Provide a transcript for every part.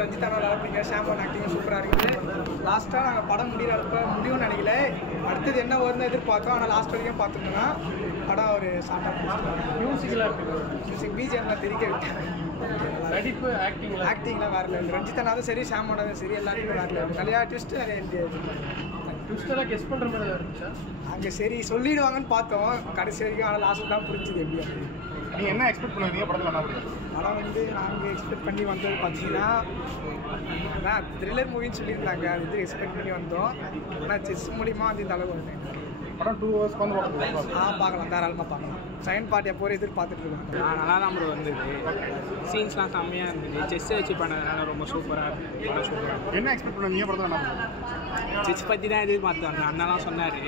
ரஞ்சித் அண்ணா விளாட்றீங்க, ஷாம்பன் acting சூப்பராக இருக்குது. லாஸ்ட்டாக நாங்கள் படம் முடியும்னு நினைக்கல. அடுத்தது என்ன வரும்னு எதிர்பார்த்தோம். ஆனால் லாஸ்ட் வரைக்கும் பார்த்துட்டோம்னா படம் ஒரு ஷார்ட்டாக மியூசிக் பிஜிஎம்லாம் தெரிக்க விட்டேன். நடிப்பு ஆக்டிங்லாம் வேறு இல்லை. ரஞ்சித் அண்ணாவும் சரி, ஷாம்பனாவும் சரி, எல்லாருமே வேறு இல்லை. நிறையா ட்விஸ்ட்டு நிறைய ட்விஸ்டெல்லாம் கெஸ் பண்ணுற மாதிரி இருந்துச்சா? அங்கே சரி சொல்லிடுவாங்கன்னு பார்த்தோம் கடைசி வரைக்கும். ஆனால் லாஸ்ட் தான் புரிஞ்சுது எப்படி. நீங்கள் என்ன எக்ஸ்பெக்ட் பண்ணுவீங்க படத்தில்? என்ன படம் நாங்கள் எக்ஸ்பெக்ட் பண்ணி வந்தது பார்த்தீங்கன்னா த்ரில்லர் மூவின்னு சொல்லியிருந்தாங்க. அது எக்ஸ்பெக்ட் பண்ணி வந்தோம். ஆனால் செஸ் மூலிமா இந்த அளவு வந்தேன். படம் 2 hours வந்து பார்க்கலாம், தாராளமாக பார்க்கலாம். செகண்ட் பார்ட் எப்போ எதிர்பார்த்துட்டு இருக்கோம். நல்லா தான் ப்ரோ வந்தது. சீன்ஸ்லாம் செம்மையாக இருந்தது. செஸ் வச்சு பண்ணதுனால ரொம்ப சூப்பராக இருந்தது. படம் சூப்பராக. என்ன எக்ஸ்பெக்ட் பண்ணுவீங்க படத்தில்? என்ன செஸ் பற்றி தான் எதிர்பார்த்தோம். அண்ணெல்லாம் சொன்னார்,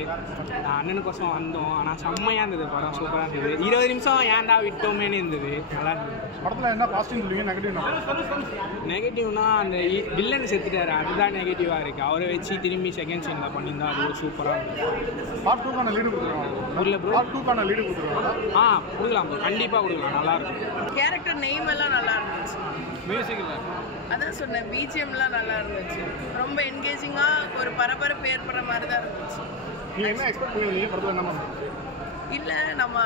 நான் அண்ணனுக்கோசம் வந்தோம். ஆனால் செம்மையாக இருந்தது. படம் சூப்பராக இருந்தது. 20 நிமிஷம் ஏன்டா விட்டோமேனு இருந்தது. நல்லா இருந்தது. படத்தில் என்ன பாசிட்டிவ் சொல்லுவீங்க, நெகட்டிவ்? நெகட்டிவ்னா அந்த வில்லன் செத்துட்டாரு, அதுதான் நெகட்டிவாக இருக்குது. அவரை வச்சு திரும்பி செகண்ட் சீனில் பண்ணியிருந்தா அது ஒரு சூப்பராக இருந்தது. பார்ட் 2க்கான லீடு கொடுத்துருக்காங்க. பார்ட் 2க்கான லீடு கொடுத்துருக்காங்க. கொடுக்கலாம், கண்டிப்பாக கொடுக்கலாம். நல்லாயிருக்கும். கேரக்டர் நெய்ம் எல்லாம் நல்லா இருந்துச்சு. மியூசிக் இல்லை, அதான் சொன்னேன், பிஜிஎம்லாம் நல்லா இருந்துச்சு. ரொம்ப என்கேஜிங்காக ஒரு பரபரப்பு ஏற்படுற மாதிரி தான் இருந்துச்சு. நீங்கள் என்ன எக்ஸ்பெக்ட் பண்ணுவீங்க படத்தில்? என்ன இல்லை, நம்ம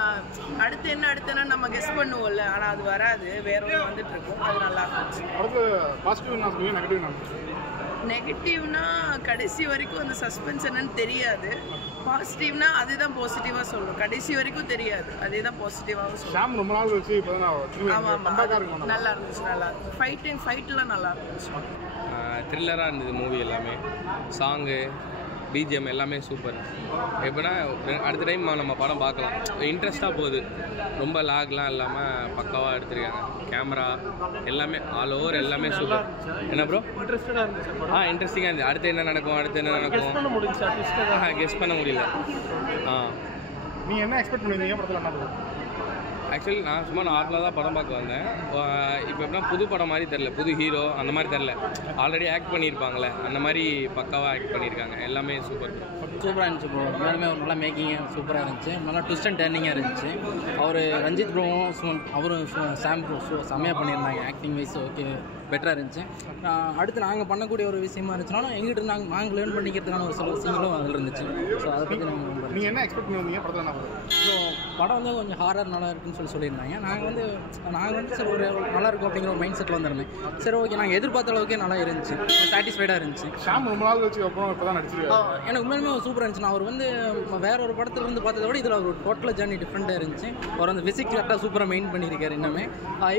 அடுத்து நம்ம கெஸ் பண்ணுவோம்ல, ஆனால் அது வராது, வேற ஒன்று வந்துட்டு இருக்கும். அது நல்லா இருந்துச்சு. படத்தில் பாசிட்டிவ் என்ன சொல்லுவீங்க, நெகட்டிவ் என்ன? நெகட்டிவ்னா கடைசி வரைக்கும் அந்த சஸ்பென்ஸ் என்னன்னு தெரியாது. பாசிட்டிவ்னா அதுதான் பாசிட்டிவாக சொல்லணும். கடைசி வரைக்கும் தெரியாது, அதே தான் பாசிட்டிவாகவும் சொல்லணும். ஷாம் ரொம்ப நாள் வச்சு இப்போ தான் ஆமாம், நல்லா இருந்துச்சு. ஃபைட்லாம் நல்லா இருந்துச்சு. த்ரில்லராக இருந்தது மூவி எல்லாமே. சாங்கு, பிஜிஎம் எல்லாமே சூப்பர். எப்படின்னா அடுத்த டைம் நம்ம படம் பார்க்கலாம். இன்ட்ரெஸ்ட்டாக போகுது. ரொம்ப லாக்லாம் இல்லாமல் பக்காவாக எடுத்திருக்காங்க. கேமரா எல்லாமே ஆல் ஓவர் எல்லாமே சூப்பர். என்ன ப்ரோ? இன்ட்ரெஸ்டிங்காக இருந்துச்சு. இன்ட்ரெஸ்டிங்காக இருந்துச்சு. அடுத்து என்ன நடக்கும் கெஸ் பண்ண முடியல. நீங்கள் என்ன எக்ஸ்பெக்ட் பண்ணுவீங்க படத்தில்? என்ன ஆக்சுவலி நான் சும்மா நார்மலாக தான் படம் பார்க்க வந்தேன். இப்போ எப்படின்னா புது படம் மாதிரி தெரில, புது ஹீரோ அந்த மாதிரி தெரில. ஆல்ரெடி ஆக்ட் பண்ணியிருப்பாங்களே, அந்த மாதிரி பக்காவாக ஆக்ட் பண்ணியிருக்காங்க. எல்லாமே சூப்பராக இருந்துச்சு ப்ரோ. எல்லாருமே ஒரு நல்லா மேக்கிங் சூப்பராக இருந்துச்சு. நல்லா ட்விஸ்ட் அண்ட் டர்னிங்காக இருந்துச்சு. அவர் ரஞ்சித் ப்ரோவும் அவரும் சாம் ப்ரோ செம்மையாக பண்ணியிருந்தாங்க. ஆக்டிங் வைஸ் ஓகே, பெட்டராக இருந்துச்சு. அடுத்து நாங்கள் பண்ணக்கூடிய ஒரு விஷயமா இருந்துச்சுனாலும் எங்கிட்ட நாங்கள் லேர்ன் பண்ணிக்கிறதுக்கான ஒரு சில விஷயங்களும் அதில் இருந்துச்சு. ஸோ அதை பற்றி நீங்கள் என்ன எக்ஸ்பெக்ட் பண்ணுவீங்க படத்தில்? என்ன ஸோ படம் வந்து கொஞ்சம் ஹாரர் நல்லா இருக்குன்னு சொல்லியிருந்தாங்க. நாங்கள் வந்து சரி ஒரு நல்லா இருக்கும் அப்படிங்கிற ஒரு மைண்ட் செட்டில் வந்துருந்தேன். சரி ஓகே, நாங்கள் எதிர்பார்த்த அளவுக்கே நல்லா இருந்துச்சு, சாட்டிஸ்ஃபைடாக இருந்துச்சு. ஷாம் ரொம்ப நாள் வச்சு அப்புறம் இப்போ தான் நடிச்சிருக்காரு. எனக்கு உண்மையுமே சூப்பராக இருந்துச்சு. நான் அவர் வந்து வேற ஒரு படத்தில் இருந்து பார்த்ததை விட இதில் ஒரு டோட்டல் ஜர்னி டிஃப்ரெண்ட்டாக இருந்துச்சு. அவர் அந்த ஃபிசிக்ஸ் கரெக்டாக சூப்பராக மெயின் பண்ணியிருக்காரு. இன்னுமே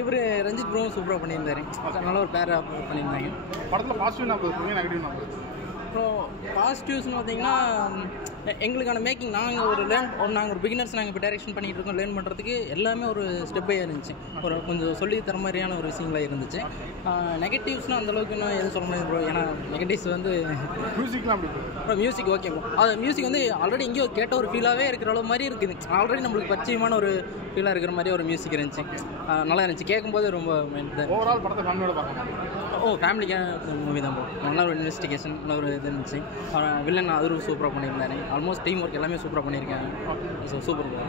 இவர் ரஞ்சித் ப்ரோவும் சூப்பராக பண்ணியிருந்தாரு. நல்ல ஒரு பேராக பண்ணியிருந்தாங்க. படத்தில் பாசிட்டிவ் நான் சொல்லுவீங்க, நெகட்டிவ் நான்? அப்புறம் பாசிட்டிவ்ஸ்னு பார்த்தீங்கன்னா எங்களுக்கான மேக்கிங் நாங்கள் ஒரு பிகினர்ஸ் நாங்கள் இப்போ டைரெக்ஷன் பண்ணிகிட்டு இருக்கோம். லேர்ன் பண்ணுறதுக்கு எல்லாமே ஒரு ஸ்டெப்பாக இருந்துச்சு. ஒரு கொஞ்சம் சொல்லி தர மாதிரியான ஒரு விஷயங்களாக இருந்துச்சு. நெகட்டிவ்ஸ்னால் அந்தளவுக்கு இன்னும் எதுவும் சொல்ல முடியாது ப்ரோ. ஏன்னா நெகட்டிவ்ஸ் வந்து மியூசிக்லாம் அப்படி அப்புறம் மியூசிக் ஓகே ப்ரோ. அது மியூசிக் வந்து ஆல்ரெடி எங்கேயோ கேட்ட ஒரு ஃபீலாகவே இருக்கிற அளவு மாதிரி இருக்குது. ஆல்ரெடி நம்மளுக்கு பரிச்சயமான ஒரு ஃபீலாக இருக்கிற மாதிரி ஒரு மியூசிக் இருந்துச்சு. நல்லா இருந்துச்சு, கேட்கும்போது ரொம்ப ஓவரால் படத்தை ஃபேமிலியோட பார்க்கலாம். ஃபேமிலிக்கான மூவி தான் ப்ரோ. நல்ல ஒரு இன்வெஸ்டிகேஷன், நல்ல ஒரு இது இருந்துச்சு. வில்லன் அவரும் சூப்பராக பண்ணியிருந்தாரு. ஆல்மோஸ்ட் டீம் ஒர்க் எல்லாமே சூப்பராக பண்ணியிருக்காங்க. So super bro.